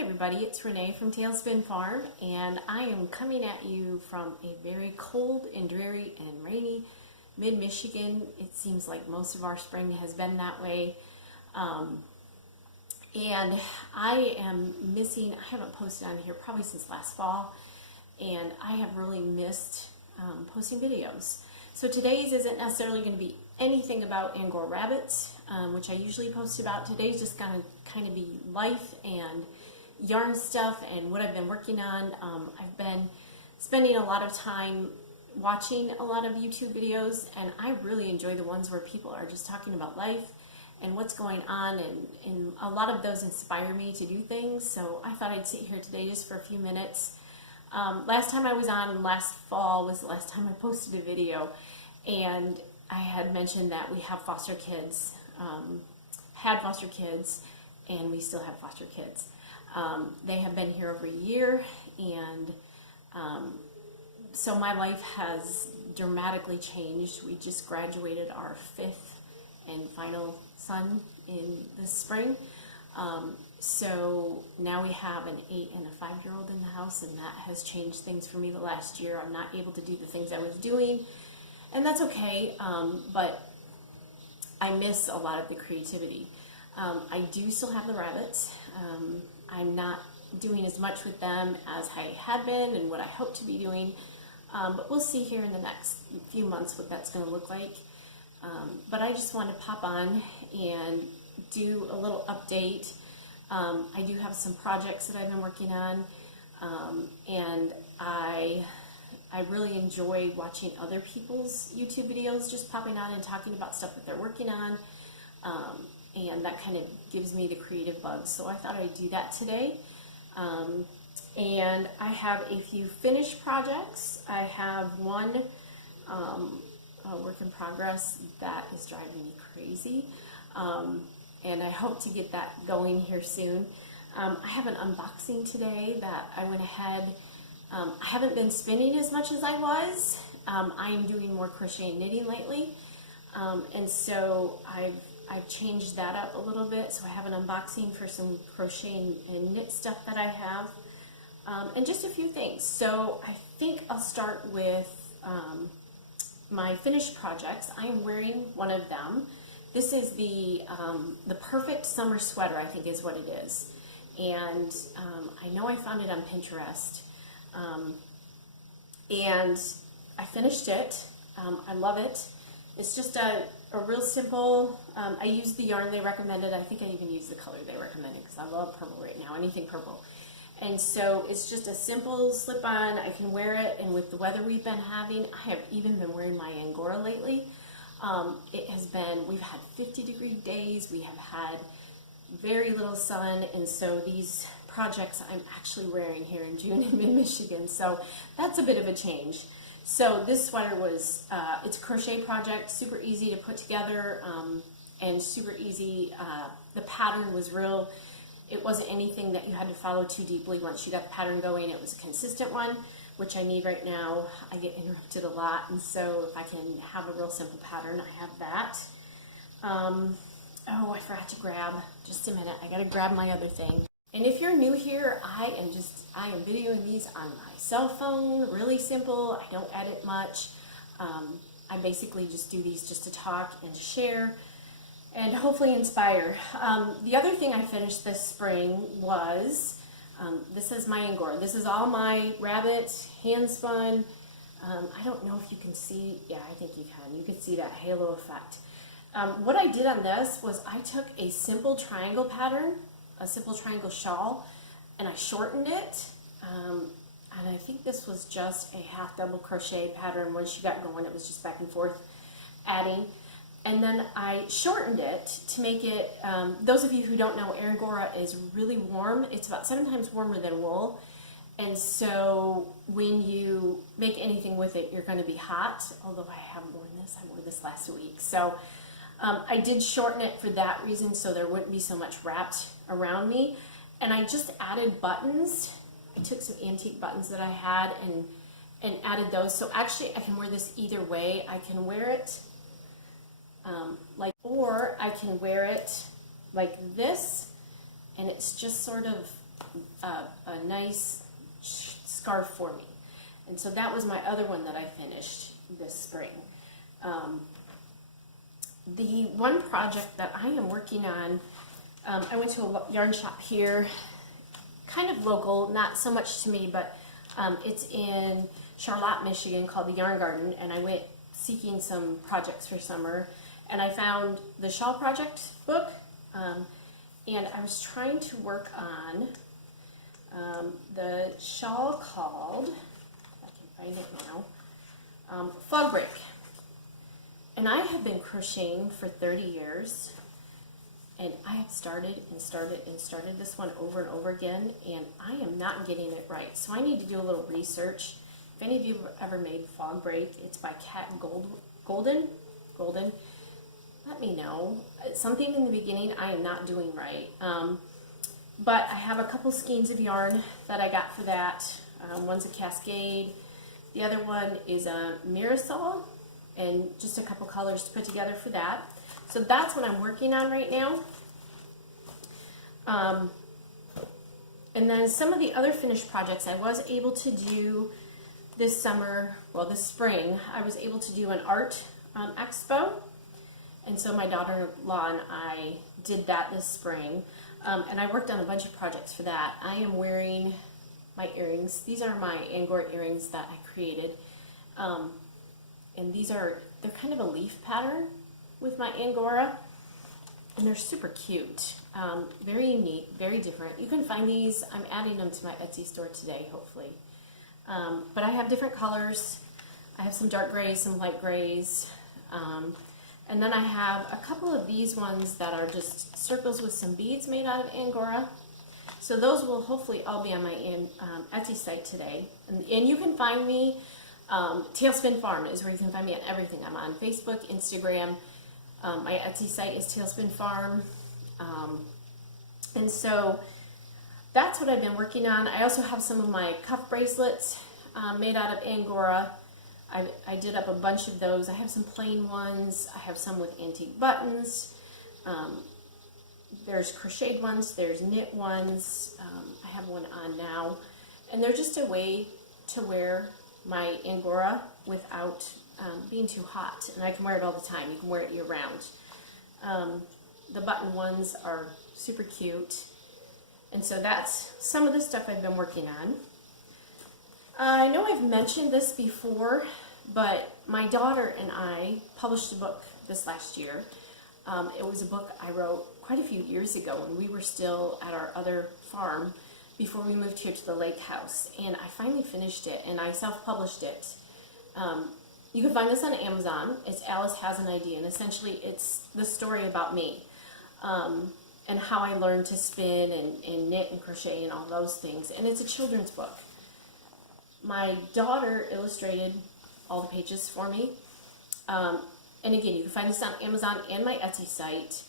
Hey everybody, it's Renee from Tailspin Farm, and I am coming at you from a very cold and dreary and rainy mid-Michigan. It seems like most of our spring has been that way. And I am missing, I haven't posted on here probably since last fall, and I have really missed posting videos. So today's isn't necessarily going to be anything about Angora rabbits, which I usually post about. Today's just going to kind of be life and yarn stuff and what I've been working on. I've been spending a lot of time watching a lot of YouTube videos, and I really enjoy the ones where people are just talking about life and what's going on, and a lot of those inspire me to do things. So I thought I'd sit here today just for a few minutes. Last time I was on last fall was the last time I posted a video, and I had mentioned that we have foster kids, had foster kids, and we still have foster kids. They have been here over a year, and so my life has dramatically changed. We just graduated our 5th and final son in the spring. So now we have an 8 and a 5-year-old in the house, and that has changed things for me the last year. I'm not able to do the things I was doing, and that's okay, but I miss a lot of the creativity. I do still have the rabbits. I'm not doing as much with them as I had been and what I hope to be doing, but we'll see here in the next few months what that's going to look like. But I just want to pop on and do a little update. I do have some projects that I've been working on, and I really enjoy watching other people's YouTube videos, just popping on and talking about stuff that they're working on. And that kind of gives me the creative bug. So I thought I'd do that today. And I have a few finished projects. I have one work in progress that is driving me crazy. And I hope to get that going here soon. I have an unboxing today that I went ahead. I haven't been spinning as much as I was. I am doing more crochet and knitting lately. And so I've changed that up a little bit, so I have an unboxing for some crochet and knit stuff that I have, and just a few things. So I think I'll start with my finished projects. I am wearing one of them. This is the perfect summer sweater, I think is what it is, and I know I found it on Pinterest, and I finished it. I love it. It's just a real simple, I used the yarn they recommended. I think I even used the color they recommended because I love purple right now, anything purple. And so it's just a simple slip-on. I can wear it, and with the weather we've been having, I have even been wearing my Angora lately. It has been, we've had 50-degree days, we have had very little sun, and so these projects I'm actually wearing here in June in mid-Michigan, so that's a bit of a change. So this sweater was, it's a crochet project, super easy to put together, and super easy. The pattern was real. It wasn't anything that you had to follow too deeply. Once you got the pattern going, it was a consistent one, which I need right now. I get interrupted a lot, and so if I can have a real simple pattern, I have that. Oh, I forgot to grab, just a minute, I gotta grab my other thing. And if you're new here, I am videoing these on my cell phone, really simple. I don't edit much. I basically just do these just to talk and to share and hopefully inspire. The other thing I finished this spring was, this is my Angora. This is all my rabbits, hand spun. I don't know if you can see, yeah, I think you can. You can see that halo effect. What I did on this was I took a simple triangle pattern, a simple triangle shawl, and I shortened it, and I think this was just a half double crochet pattern. Once you got going, it was just back and forth adding, and then I shortened it to make it, those of you who don't know, Angora is really warm. It's about 7 times warmer than wool, and so when you make anything with it, you're going to be hot, although I haven't worn this. I wore this last week, so I did shorten it for that reason, so there wouldn't be so much wrapped around me. And I just added buttons. I took some antique buttons that I had and added those. So actually I can wear this either way. I can wear it or I can wear it like this, and it's just sort of a nice scarf for me. And so that was my other one that I finished this spring. The one project that I am working on, I went to a yarn shop here, kind of local, not so much to me, but it's in Charlotte, Michigan, called the Yarn Garden, and I went seeking some projects for summer, and I found the Shawl Project book, and I was trying to work on the shawl called, I can find it now, Fog Break. And I have been crocheting for 30 years, and I have started this one over and over again, and I am not getting it right. So I need to do a little research. If any of you have ever made Fog Break, it's by Kat Golden. Let me know. Something in the beginning I am not doing right. But I have a couple skeins of yarn that I got for that. One's a Cascade. The other one is a Mirasol, and just a couple colors to put together for that. So that's what I'm working on right now. And then some of the other finished projects I was able to do this summer, well this spring, I was able to do an art expo. And so my daughter-in-law and I did that this spring. And I worked on a bunch of projects for that. I am wearing my earrings. These are my Angora earrings that I created. And they're kind of a leaf pattern with my Angora. And they're super cute. Very unique, very different. You can find these. I'm adding them to my Etsy store today, hopefully. But I have different colors. I have some dark grays, some light grays. And then I have a couple of these ones that are just circles with some beads made out of Angora. So those will hopefully all be on my Etsy site today. And you can find me, Tailspin Farm is where you can find me on everything. I'm on Facebook, Instagram. My Etsy site is Tailspin Farm. And so that's what I've been working on. I also have some of my cuff bracelets made out of Angora. I did up a bunch of those. I have some plain ones. I have some with antique buttons. There's crocheted ones. There's knit ones. I have one on now. And they're just a way to wear my Angora without being too hot. And I can wear it all the time. You can wear it year round. The button ones are super cute. And so that's some of the stuff I've been working on. I know I've mentioned this before, but my daughter and I published a book this last year. It was a book I wrote quite a few years ago when we were still at our other farm before we moved here to the lake house. And I finally finished it, and I self-published it. You can find this on Amazon. It's Alice Has an Idea, and essentially it's the story about me and how I learned to spin and knit and crochet and all those things. And it's a children's book. My daughter illustrated all the pages for me. And again, you can find this on Amazon and my Etsy site.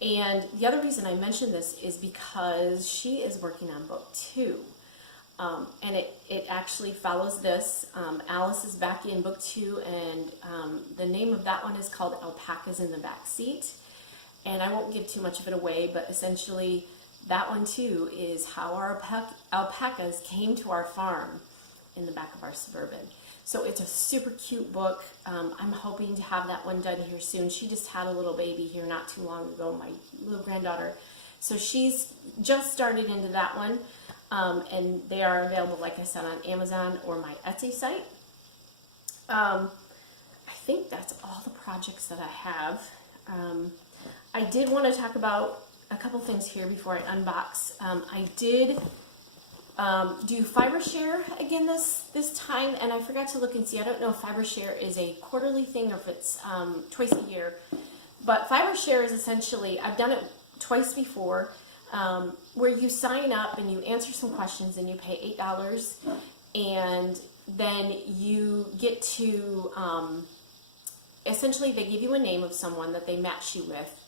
And the other reason I mention this is because she is working on book 2. And it actually follows this. Alice is back in book 2, and the name of that one is called Alpacas in the Back Seat. And I won't give too much of it away, but essentially that one too is how our alpacas came to our farm in the back of our Suburban. So it's a super cute book. I'm hoping to have that one done here soon. She just had a little baby here not too long ago, my little granddaughter. So she's just started into that one. And they are available, like I said, on Amazon or my Etsy site. I think that's all the projects that I have. I did want to talk about a couple things here before I unbox. I did do fiber share again this time, and I forgot to look and see. I don't know if fiber share is a quarterly thing or if it's twice a year. But fiber share is essentially, I've done it twice before, where you sign up and you answer some questions and you pay $8, and then you get to essentially they give you a name of someone that they match you with,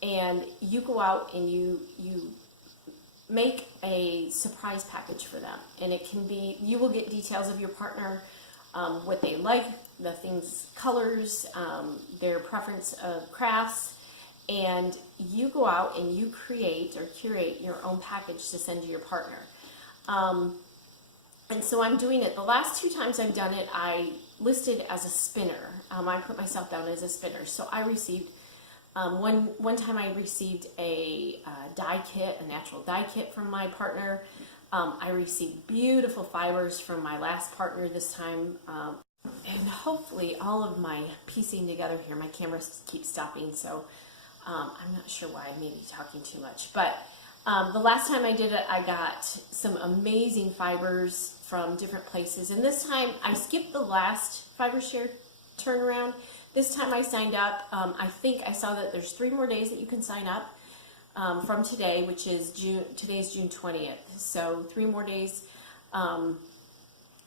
and you go out and you make a surprise package for them. And it can be, you will get details of your partner, what they like, the things, colors, their preference of crafts, and you go out and you create or curate your own package to send to your partner. And so I'm doing it. The last 2 times I've done it, I listed as a spinner. I put myself down as a spinner. So I received, one time I received a dye kit, a natural dye kit from my partner. I received beautiful fibers from my last partner this time. And hopefully all of my piecing together here, my camera keeps stopping, so I'm not sure why I may be talking too much. But the last time I did it, I got some amazing fibers from different places. And this time, I skipped the last fiber share turnaround. This time I signed up. I think I saw that there's 3 more days that you can sign up from today, which is today's June 20th. So 3 more days.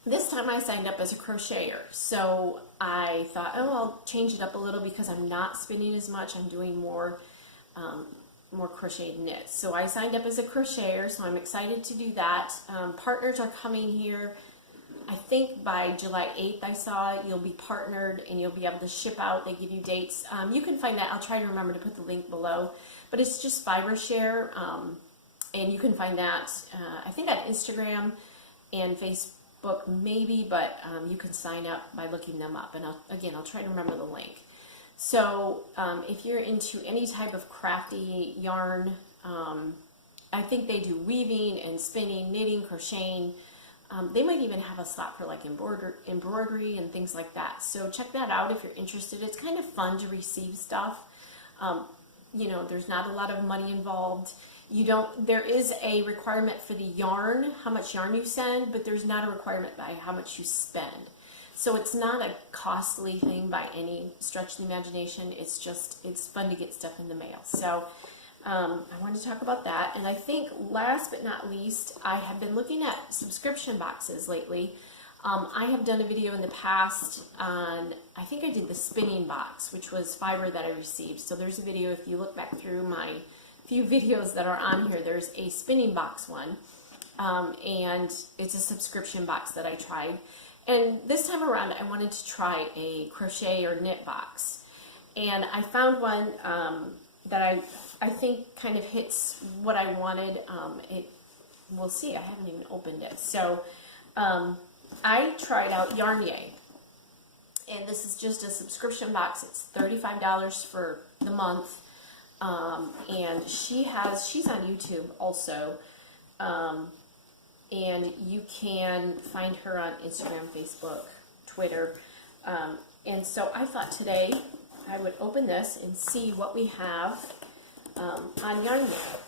This time I signed up as a crocheter. So I thought, oh, I'll change it up a little because I'm not spinning as much. I'm doing more crocheted knits. So I signed up as a crocheter, so I'm excited to do that. Partners are coming here. I think by July 8th I saw it. You'll be partnered and you'll be able to ship out. They give you dates. You can find that. I'll try to remember to put the link below. But it's just fiber share, and you can find that I think on Instagram and Facebook maybe, but you can sign up by looking them up. And I'll try to remember the link. So if you're into any type of crafty yarn, I think they do weaving and spinning, knitting, crocheting. They might even have a slot for like embroidery and things like that. So check that out if you're interested. It's kind of fun to receive stuff. You know, there's not a lot of money involved. There is a requirement for the yarn, how much yarn you send, but there's not a requirement by how much you spend. So it's not a costly thing by any stretch of the imagination. It's fun to get stuff in the mail. So I wanted to talk about that. And I think last but not least, I have been looking at subscription boxes lately. I have done a video in the past on, I think I did the spinning box, which was fiber that I received. So there's a video, if you look back through my few videos that are on here, there's a spinning box one. And it's a subscription box that I tried. And this time around, I wanted to try a crochet or knit box. And I found one that I think kind of hits what I wanted. We'll see, I haven't even opened it. So I tried out Yarnier. And this is just a subscription box. It's $35 for the month. And she's on YouTube also. And you can find her on Instagram, Facebook, Twitter. And so I thought today I would open this and see what we have on Yarnier.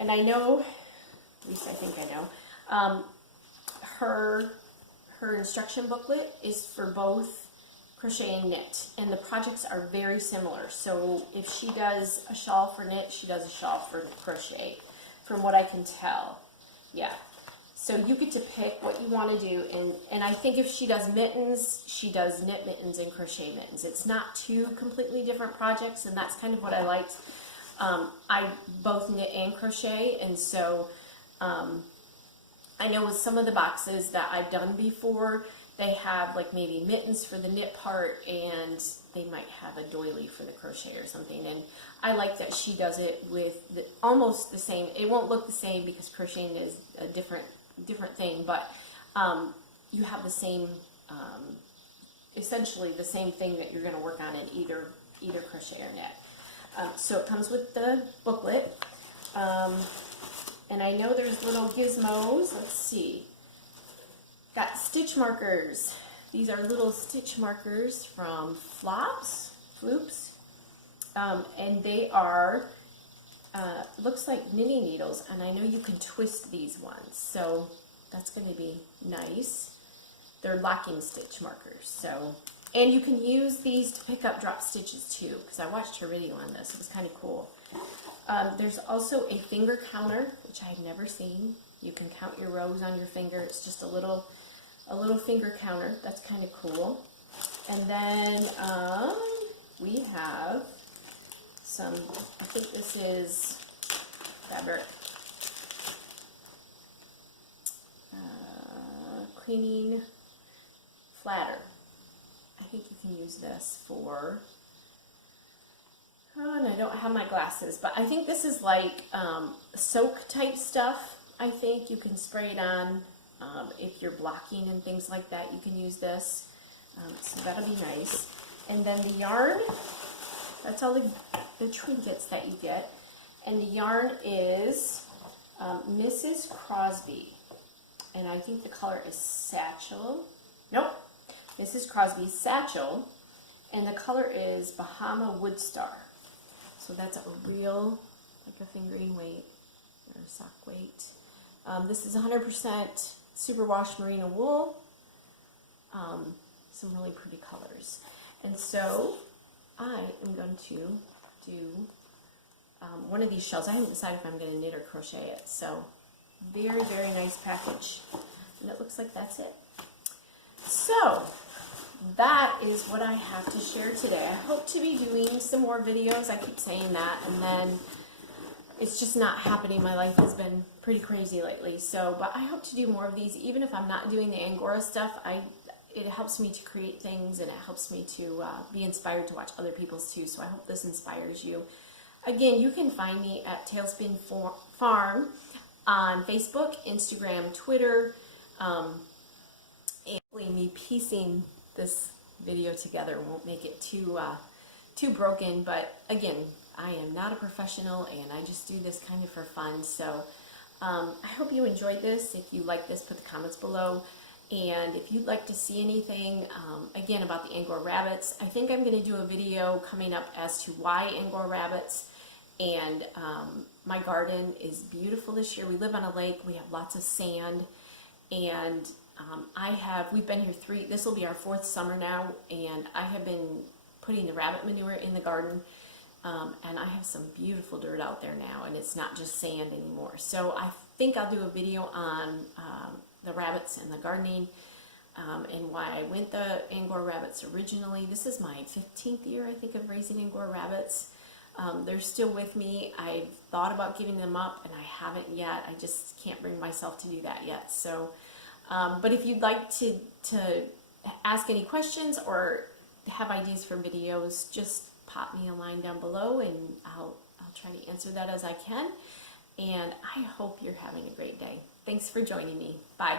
And I know, at least I think I know, her instruction booklet is for both crochet and knit, and the projects are very similar. So if she does a shawl for knit, she does a shawl for crochet, from what I can tell. Yeah. So you get to pick what you want to do, and I think if she does mittens, she does knit mittens and crochet mittens. It's not 2 completely different projects, and that's kind of what I liked. I both knit and crochet, and so I know with some of the boxes that I've done before, they have like maybe mittens for the knit part, and they might have a doily for the crochet or something. And I like that she does it with almost the same. It won't look the same because crocheting is a different thing, but you have the same, essentially the same thing that you're going to work on in either crochet or knit. So it comes with the booklet, and I know there's little gizmos. Let's see. Got stitch markers. These are little stitch markers from Floops, and they are, looks like knitting needles, and I know you can twist these ones, so that's going to be nice. They're locking stitch markers, so, and you can use these to pick up drop stitches too, because I watched her video on this. It was kind of cool. There's also a finger counter, which I had never seen. You can count your rows on your finger. It's just a little finger counter. That's kind of cool. And then we have some, I think this is fabric cleaning flatter. I think you can use this for Oh, and I don't have my glasses, but I think this is like soak type stuff. I think you can spray it on if you're blocking and things like that. You can use this, so that'll be nice. And then the yarn, that's all the trinkets that you get. And the yarn is Mrs. Crosby, and I think the color is Satchel. Nope, Mrs. Crosby Satchel, and the color is Bahama Wood Star. So that's a real, like a fingering weight or a sock weight. This is 100% superwash merino wool. Some really pretty colors. And so I am going to do one of these shells. I haven't decided if I'm going to knit or crochet it. So very, very nice package. And it looks like that's it. So that is what I have to share today. I hope to be doing some more videos. I keep saying that, and then it's just not happening. My life has been pretty crazy lately. So, but I hope to do more of these. Even if I'm not doing the Angora stuff, it helps me to create things, and it helps me to be inspired to watch other people's too. So I hope this inspires you. Again, you can find me at Tailspin Farm on Facebook, Instagram, Twitter. And me piecing this video together won't make it too broken, but again, I am not a professional and I just do this kind of for fun. So I hope you enjoyed this. If you like this, put the comments below, and if you'd like to see anything again about the Angora rabbits, I think I'm going to do a video coming up as to why Angora rabbits. And my garden is beautiful this year. We live on a lake, we have lots of sand, and we've been here this will be our 4th summer now, and I have been putting the rabbit manure in the garden, and I have some beautiful dirt out there now, and it's not just sand anymore. So I think I'll do a video on the rabbits and the gardening, and why I went the Angora rabbits originally. This is my 15th year, I think, of raising Angora rabbits. They're still with me. I've thought about giving them up, and I haven't yet. I just can't bring myself to do that yet. So but if you'd like to ask any questions or have ideas for videos, just pop me a line down below, and I'll try to answer that as I can. And I hope you're having a great day. Thanks for joining me. Bye.